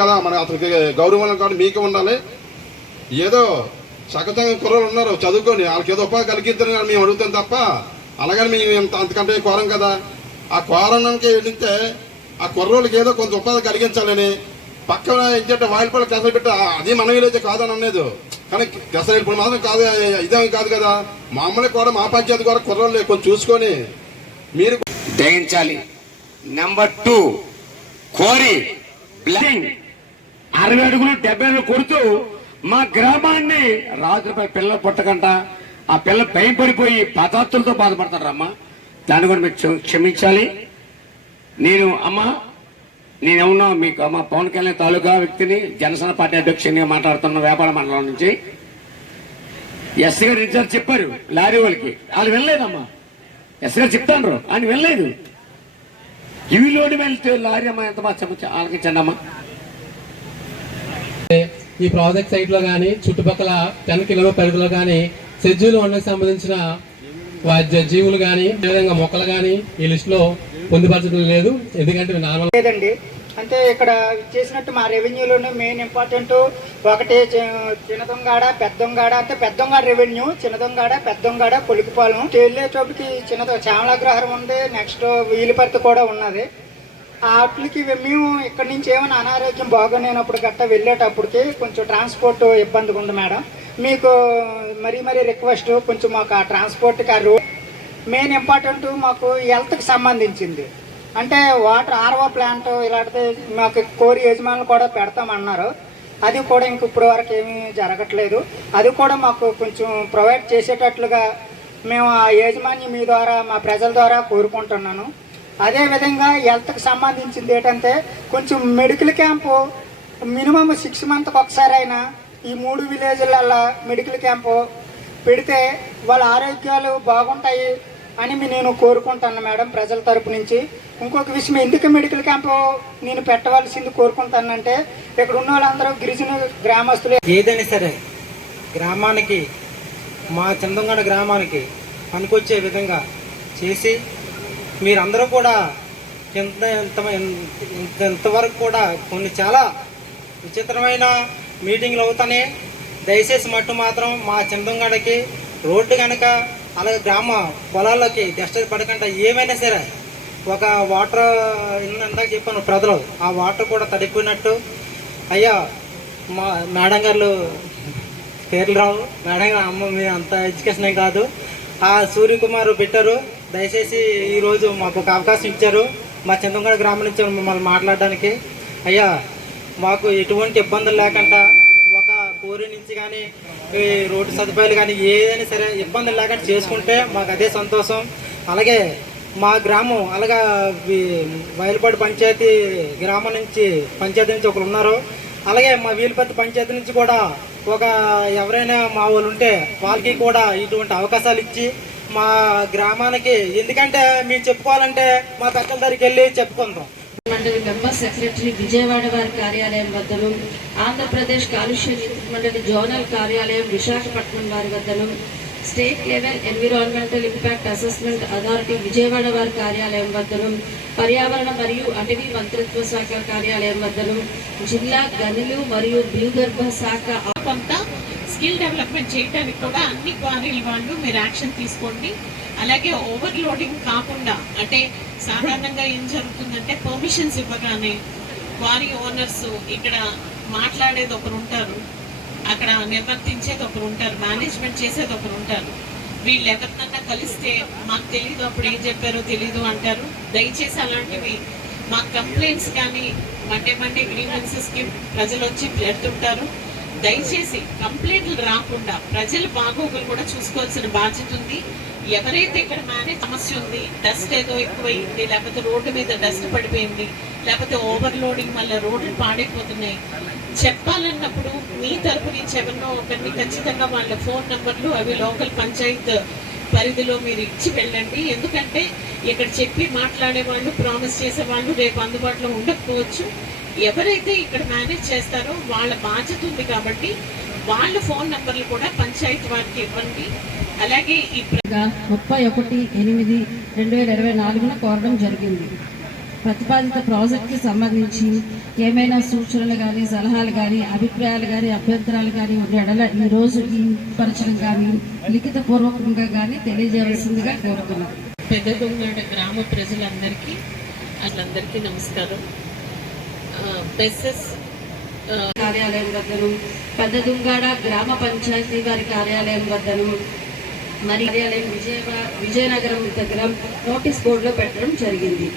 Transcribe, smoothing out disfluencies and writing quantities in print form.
కదా, మన అతనికి గౌరవం కూడా మీకు ఉండాలి. ఏదో సగతంగా కుర్రలు ఉన్నారు చదువుకొని, వాళ్ళకి ఏదో ఉపాధి కలిగిద్దని మేము అడుగుతాం తప్ప అలాగని మేము అంతకంటే కోరం కదా. ఆ కోరణానికి వెళితే ఆ కుర్రోళ్ళకి ఏదో కొంత ఉపాధి కలిగించాలని పక్కన ఏంటంటే వాయిల్పల్లి కసలు పెట్టి అది మన విలేజ్ కాదని అనేది, కానీ కసలు మాత్రం కాదు, ఇదేమి కాదు కదా. మామూలు కూడా మా పంచాయతీ కూడా కుర్రోళ్ళు కొంచెం చూసుకొని మీరు దయించాలి. నెంబర్ 2 కోరి 60 అడుగులు 70 అడుగులు కొడుతూ మా గ్రామాన్ని రాత్రిపై పిల్లలు పుట్టకంట ఆ పిల్ల భయపడిపోయి పదార్థులతో బాధపడతారమ్మా. దాన్ని కూడా మీరు క్షమించాలి. నేనేమన్నా మీకు అమ్మ పవన్ కళ్యాణ్ తాలూకా వ్యక్తిని, జనసేన పార్టీ అధ్యక్షునిగా మాట్లాడుతున్న వ్యాపార మండలం నుంచి. ఎస్ గారు ఇన్ఛార్జ్ చెప్పారు లారీ వాళ్ళకి, వాళ్ళు వెళ్ళలేదమ్మా. ఎస్ గారు చెప్తాను ఆయన వెళ్ళలేదు. ఇవిలోని వెళ్తే లారీ అమ్మ ఎంత బాగా ఆలకించండి అమ్మా. ఈ ప్రాజెక్ట్ సైట్ లో కానీ చుట్టుపక్కల 10 కిలోమీటర్ పరిధిలో కానీ షెడ్యూల్ 1కి సంబంధించిన జీవులు కానీ అదేవిధంగా మొక్కలు కానీ ఈ లిస్ట్ లో పొందుపరచడం లేదు. ఎందుకంటే నార్మల్ లేదండి. అంటే ఇక్కడ చేసినట్టు మా రెవెన్యూలోనే మెయిన్ ఇంపార్టెంట్ ఒకటి చిన్నదొంగాడ పెద్దొంగాడ, అంటే పెద్దొంగాడ రెవెన్యూ, చిన్నదొంగాడ పెద్దొంగాడ కొలికిపాలెం వెళ్ళే చోటుకి చామలాగ్రహారం ఉంది, నెక్స్ట్ వీలుపర్తి కూడా ఉన్నది. వాటికి మేము ఇక్కడి నుంచి ఏమైనా అనారోగ్యం బాగోలేనప్పుడు గట్టా వెళ్ళేటప్పటికి కొంచెం ట్రాన్స్పోర్ట్ ఇబ్బందిగా ఉంది మేడం. మీకు మరీ రిక్వెస్ట్, కొంచెం మాకు ఆ ట్రాన్స్పోర్ట్కి ఆ రోడ్ మెయిన్ ఇంపార్టెంట్ మాకు హెల్త్కి సంబంధించింది. అంటే వాటర్ ఆర్ఓ ప్లాంట్ ఇలాంటిది మాకు కోరి యజమానులు కూడా పెడతామన్నారు. అది కూడా ఇంక ఇప్పటి వరకు ఏమీ జరగట్లేదు. అది కూడా మాకు కొంచెం ప్రొవైడ్ చేసేటట్లుగా మేము ఆ యాజమాన్యం మీ ద్వారా మా ప్రజల ద్వారా కోరుకుంటున్నాను. అదేవిధంగా హెల్త్కి సంబంధించింది ఏంటంటే కొంచెం మెడికల్ క్యాంపు మినిమం 6 మంత్కి ఒకసారి అయినా ఈ 3 విలేజ్లల్లో మెడికల్ క్యాంపు పెడితే వాళ్ళ ఆరోగ్యాలు బాగుంటాయి అని నేను కోరుకుంటాను మేడం ప్రజల తరపు నుంచి. ఇంకొక విషయం, ఎందుకు మెడికల్ క్యాంపు నేను పెట్టవలసింది కోరుకుంటానంటే ఇక్కడ ఉన్న వాళ్ళందరూ గిరిజన గ్రామస్తులు ఏదైనా సరే గ్రామానికి, మా చందంగడ గ్రామానికి పనికొచ్చే విధంగా చేసి మీరందరూ కూడా ఇంతవరకు కూడా కొన్ని చాలా విచిత్రమైన మీటింగ్లు అవుతానే. దయచేసి మాత్రం మా చందంగడకి రోడ్డు కనుక అలాగే గ్రామ పొలాల్లోకి డస్ట్ పడకుండా ఏమైనా సరే ఒక వాటర్ ఇందాక చెప్పాను ప్రజలు ఆ వాటర్ కూడా తడిపోయినట్టు. అయ్యా మా మేడం గారు పేర్లు రావు, మేడం గారు అమ్మ మీరు అంత ఎడ్యుకేషన్ కాదు, ఆ సూర్యకుమార్ పెట్టారు. దయచేసి ఈరోజు మాకు ఒక అవకాశం ఇచ్చారు మా చందంగడ గ్రామం నుంచి మిమ్మల్ని మాట్లాడడానికి. అయ్యా మాకు ఎటువంటి ఇబ్బందులు లేకుండా ఒక కోరి నుంచి కానీ రోడ్డు సదుపాయాలు కానీ ఏదైనా సరే ఇబ్బందులు లేకుండా చేసుకుంటే మాకు అదే సంతోషం. అలాగే మా గ్రామం అలాగా వైలపాడు పంచాయతీ గ్రామం నుంచి పంచాయతీ నుంచి ఒకరు ఉన్నారు. అలాగే మా వీలుపర్తి పంచాయతీ నుంచి కూడా ఒక ఎవరైనా మా వాళ్ళు ఉంటే వాళ్ళకి కూడా ఇటువంటి అవకాశాలు ఇచ్చి మా గ్రామానికి, ఎందుకంటే మేము చెప్పుకోవాలంటే మా పెద్దల దగ్గరికి వెళ్ళి చెప్పుకుంటాం. మండలి మెంబర్ సెక్రటరీ విజయవాడ వారి కార్యాలయం వద్దను, ఆంధ్రప్రదేశ్ కాలుష్య మండలి జోనల్ కార్యాలయం విశాఖపట్నం వారి వద్దను, state level environmental impact assessment authority Vijayawada వారి కార్యాలయం వద్దను, పర్యావరణ మరియు అటవీ మంత్రిత్వ శాఖ కార్యాలయం వద్దను, జిల్లా గనులు మరియు భూగర్భ శాఖ కొంత స్కిల్ డెవలప్మెంట్ చేయడానికి కూడా అన్ని క్వారీల వాళ్ళు మీరు యాక్షన్ తీసుకోండి. అలాగే ఓవర్లోడింగ్ కాకుండా, అంటే సాధారణంగా ఏం జరుగుతుందంటే పర్మిషన్స్ ఇవ్వగానే క్వారీ ఓనర్స్ ఇక్కడ మాట్లాడేది ఒకరు ఉంటారు, అక్కడ నిర్వర్తించేది ఒకరు ఉంటారు, మేనేజ్మెంట్ చేసేది ఒకరు ఉంటారు. వీళ్ళు ఎవరినన్నా కలిస్తే మాకు తెలీదు, అప్పుడు ఏం చెప్పారో తెలీదు అంటారు. దయచేసి అలాంటివి మాకు కంప్లైంట్స్ కానీ మండే గ్రీవెన్సెస్కి ప్రజలు వచ్చి పెడుతుంటారు. దయచేసి కంప్లైంట్లు రాకుండా ప్రజల బాగోగులు కూడా చూసుకోవాల్సిన బాధ్యత ఉంది. ఎవరైతే ఇక్కడ మేనేజ్ సమస్య ఉంది, డస్ట్ ఏదో ఎక్కువైంది, లేకపోతే రోడ్డు మీద డస్ట్ పడిపోయింది, లేకపోతే ఓవర్లోడింగ్ వల్ల రోడ్లు పాడైపోతున్నాయి చెప్పాలన్నప్పుడు మీ తరపు నుంచి ఎవరినో ఒకరిని ఖచ్చితంగా వాళ్ళ ఫోన్ నంబర్లు అవి లోకల్ పంచాయత్ పరిధిలో మీరు ఇచ్చి వెళ్ళండి. ఎందుకంటే ఇక్కడ చెప్పి మాట్లాడే వాళ్ళు, ప్రామిస్ చేసే వాళ్ళు రేపు అందుబాటులో ఉండకపోవచ్చు. ఎవరైతే ఇక్కడ మేనేజ్ చేస్తారో వాళ్ళ బాధ్యత ఉంది కాబట్టి వాళ్ళ ఫోన్ నంబర్లు కూడా పంచాయతీ వారికి ఇవ్వండి. అలాగే ఈ 31/8/2024 కోరడం జరిగింది. ప్రతిపాదిత ప్రాజెక్టుకి సంబంధించి ఏమైనా సూచనలు కానీ, సలహాలు కానీ, అభిప్రాయాలు కానీ, అభ్యంతరాలు కానీ ఉన్న ఈరోజు ఈ పరచడం కానీ లిఖిత పూర్వకంగా కానీ తెలియజేయాల్సిందిగా కోరుతున్నాం. పెద్దదొంగడ గ్రామ ప్రజలందరికీ వాళ్ళందరికీ నమస్కారం. బెస్సెస్ కార్యాలయం వద్దను, పెద్దదుంగాడ గ్రామ పంచాయతీ వారి కార్యాలయం వద్దను, మరి కార్యాలయం విజయనగరం దగ్గర నోటీస్ బోర్డులో పెట్టడం జరిగింది.